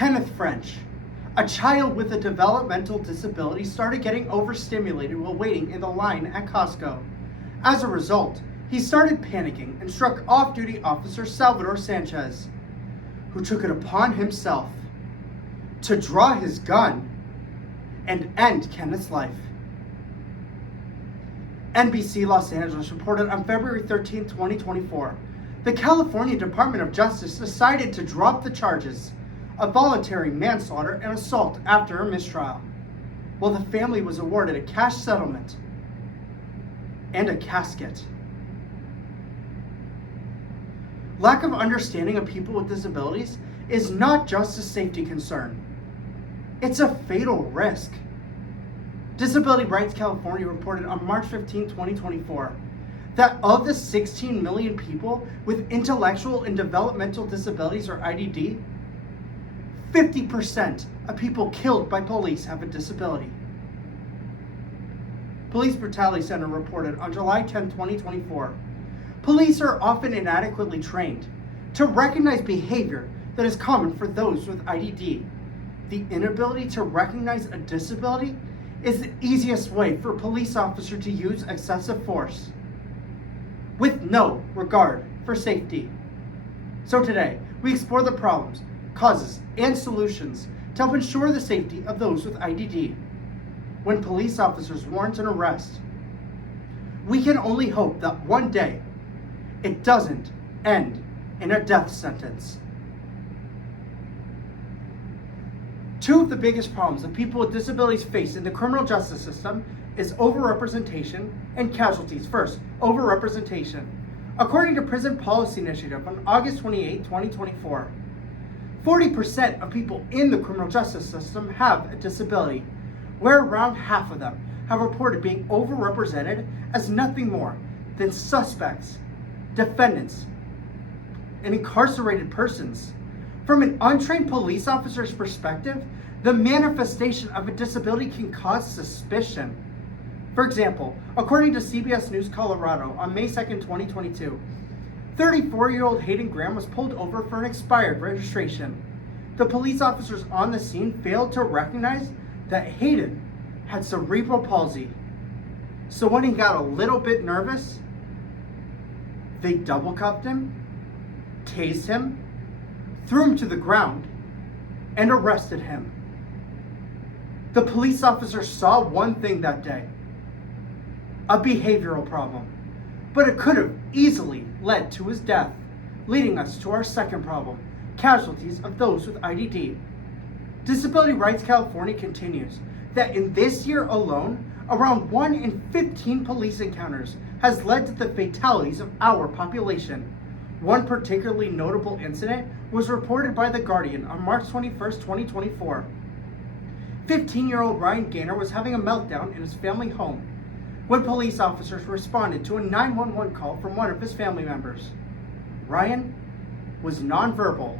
Kenneth French, a child with a developmental disability, started getting overstimulated while waiting in the line at Costco. As a result, he started panicking and struck off-duty officer Salvador Sanchez, who took it upon himself to draw his gun and end Kenneth's life. NBC Los Angeles reported on February 13, 2024, the California Department of Justice decided to drop the charges of voluntary manslaughter and assault after a mistrial, while the family was awarded a cash settlement and a casket. Lack of understanding of people with disabilities is not just a safety concern. It's a fatal risk. Disability Rights California reported on March 15, 2024, that of the 16 million people with intellectual and developmental disabilities, or IDD, 50% of people killed by police have a disability. Police Brutality Center reported on July 10, 2024, police are often inadequately trained to recognize behavior that is common for those with IDD. The inability to recognize a disability is the easiest way for a police officer to use excessive force, with no regard for safety. So today, we explore the problems, causes, and solutions to help ensure the safety of those with IDD. When police officers warrant an arrest, we can only hope that one day it doesn't end in a death sentence. Two of the biggest problems that people with disabilities face in the criminal justice system is overrepresentation and casualties. First, overrepresentation. According to Prison Policy Initiative on August 28, 2024, 40% of people in the criminal justice system have a disability, where around half of them have reported being overrepresented as nothing more than suspects, defendants, and incarcerated persons. From an untrained police officer's perspective, the manifestation of a disability can cause suspicion. For example, according to CBS News Colorado on May 2nd, 2022, 34-year-old Hayden Graham was pulled over for an expired registration. The police officers on the scene failed to recognize that Hayden had cerebral palsy. So when he got a little bit nervous, they double cuffed him, tased him, threw him to the ground, and arrested him. The police officer saw one thing that day: a behavioral problem, but it could have easily led to his death, leading us to our second problem: casualties of those with IDD. Disability Rights California continues that in this year alone, around 1 in 15 police encounters has led to the fatalities of our population. One particularly notable incident was reported by The Guardian on March 21st, 2024. 15-year-old Ryan Gaynor was having a meltdown in his family home when police officers responded to a 911 call from one of his family members. Ryan was nonverbal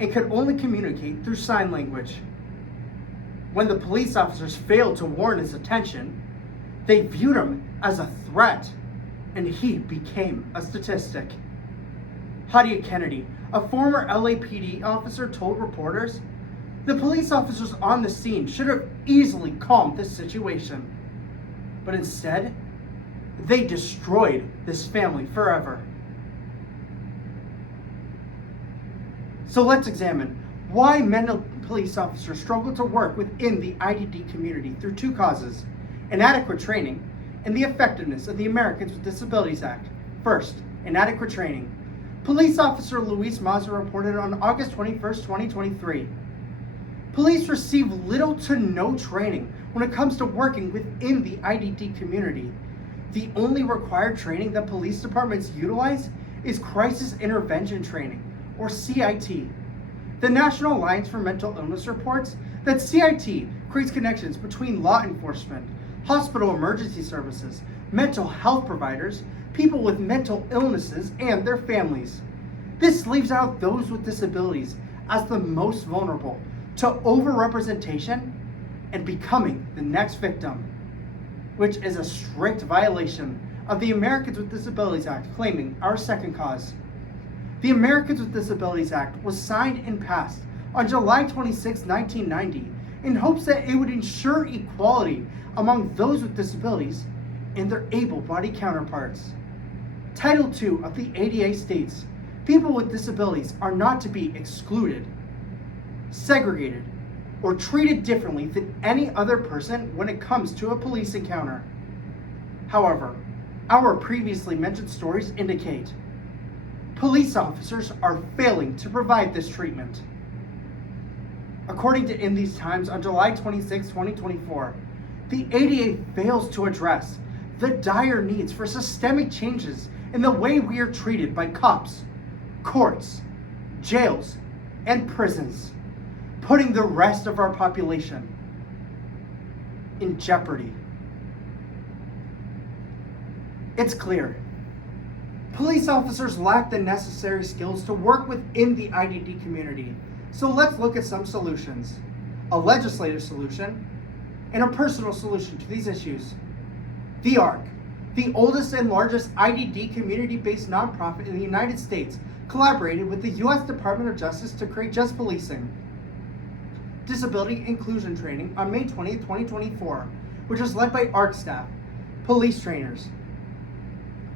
and could only communicate through sign language. When the police officers failed to warn his attention, they viewed him as a threat, and he became a statistic. Hadia Kennedy, a former LAPD officer, told reporters, "The police officers on the scene should have easily calmed this situation. But instead, they destroyed this family forever." So let's examine why mental police officers struggle to work within the IDD community through two causes: inadequate training and the effectiveness of the Americans with Disabilities Act. First, inadequate training. Police officer Luis Maza reported on August 21st, 2023. Police receive little to no training when it comes to working within the IDD community. The only required training that police departments utilize is crisis intervention training, or CIT. The National Alliance for Mental Illness reports that CIT creates connections between law enforcement, hospital emergency services, mental health providers, people with mental illnesses, and their families. This leaves out those with disabilities as the most vulnerable to overrepresentation and becoming the next victim, which is a strict violation of the Americans with Disabilities Act, claiming our second cause. The Americans with Disabilities Act was signed and passed on July 26, 1990, in hopes that it would ensure equality among those with disabilities and their able-bodied counterparts. Title II of the ADA states, people with disabilities are not to be excluded, segregated, or treated differently than any other person when it comes to a police encounter. However, our previously mentioned stories indicate police officers are failing to provide this treatment. According to In These Times on July 26, 2024, the ADA fails to address the dire needs for systemic changes in the way we are treated by cops, courts, jails, and prisons, putting the rest of our population in jeopardy. It's clear. Police officers lack the necessary skills to work within the IDD community. So let's look at some solutions. A legislative solution and a personal solution to these issues. The ARC, the oldest and largest IDD community-based nonprofit in the United States, collaborated with the U.S. Department of Justice to create Just Policing, Disability Inclusion Training on May 20, 2024, which is led by ARC staff, police trainers,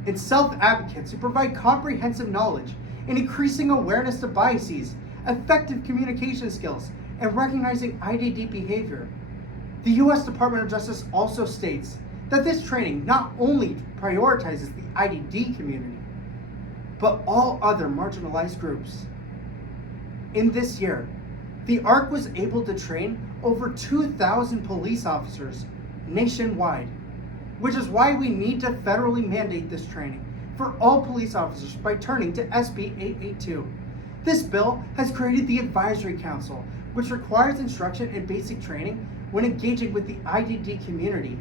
and self-advocates who provide comprehensive knowledge and increasing awareness to biases, effective communication skills, and recognizing IDD behavior. The U.S. Department of Justice also states that this training not only prioritizes the IDD community, but all other marginalized groups. In this year, the ARC was able to train over 2,000 police officers nationwide, which is why we need to federally mandate this training for all police officers by turning to SB 882. This bill has created the Advisory Council, which requires instruction and basic training when engaging with the IDD community.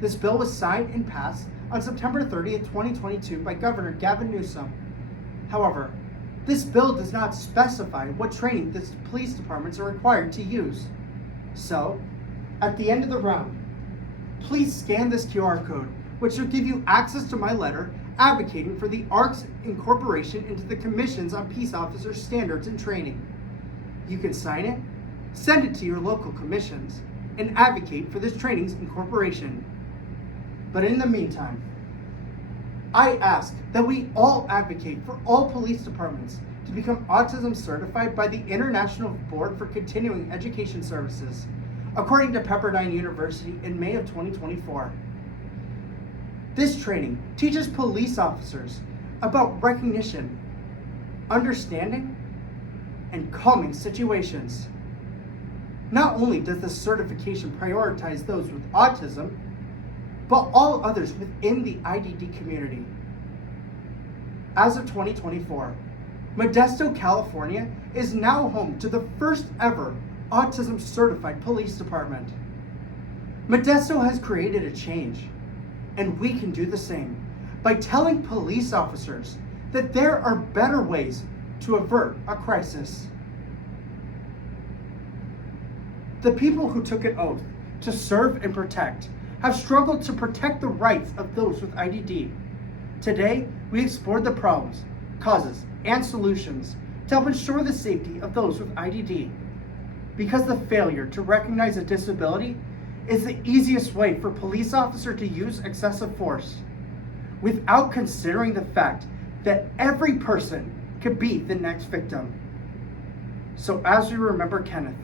This bill was signed and passed on September 30th, 2022 by Governor Gavin Newsom. However, this bill does not specify what training the police departments are required to use. So, at the end of the round, please scan this QR code, which will give you access to my letter advocating for the ARC's incorporation into the Commissions on Peace Officers Standards and Training. You can sign it, send it to your local commissions, and advocate for this training's incorporation. But in the meantime, I ask that we all advocate for all police departments to become autism certified by the International Board for Continuing Education Services, according to Pepperdine University in May of 2024. This training teaches police officers about recognition, understanding, and calming situations. Not only does this certification prioritize those with autism, but all others within the IDD community. As of 2024, Modesto, California is now home to the first ever autism certified police department. Modesto has created a change, and we can do the same by telling police officers that there are better ways to avert a crisis. The people who took an oath to serve and protect have struggled to protect the rights of those with IDD. Today, we explored the problems, causes, and solutions to help ensure the safety of those with IDD. Because the failure to recognize a disability is the easiest way for a police officer to use excessive force, without considering the fact that every person could be the next victim. So as we remember Kenneth,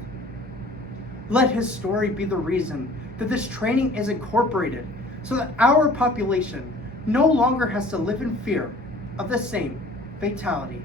let his story be the reason that this training is incorporated so that our population no longer has to live in fear of the same fatality.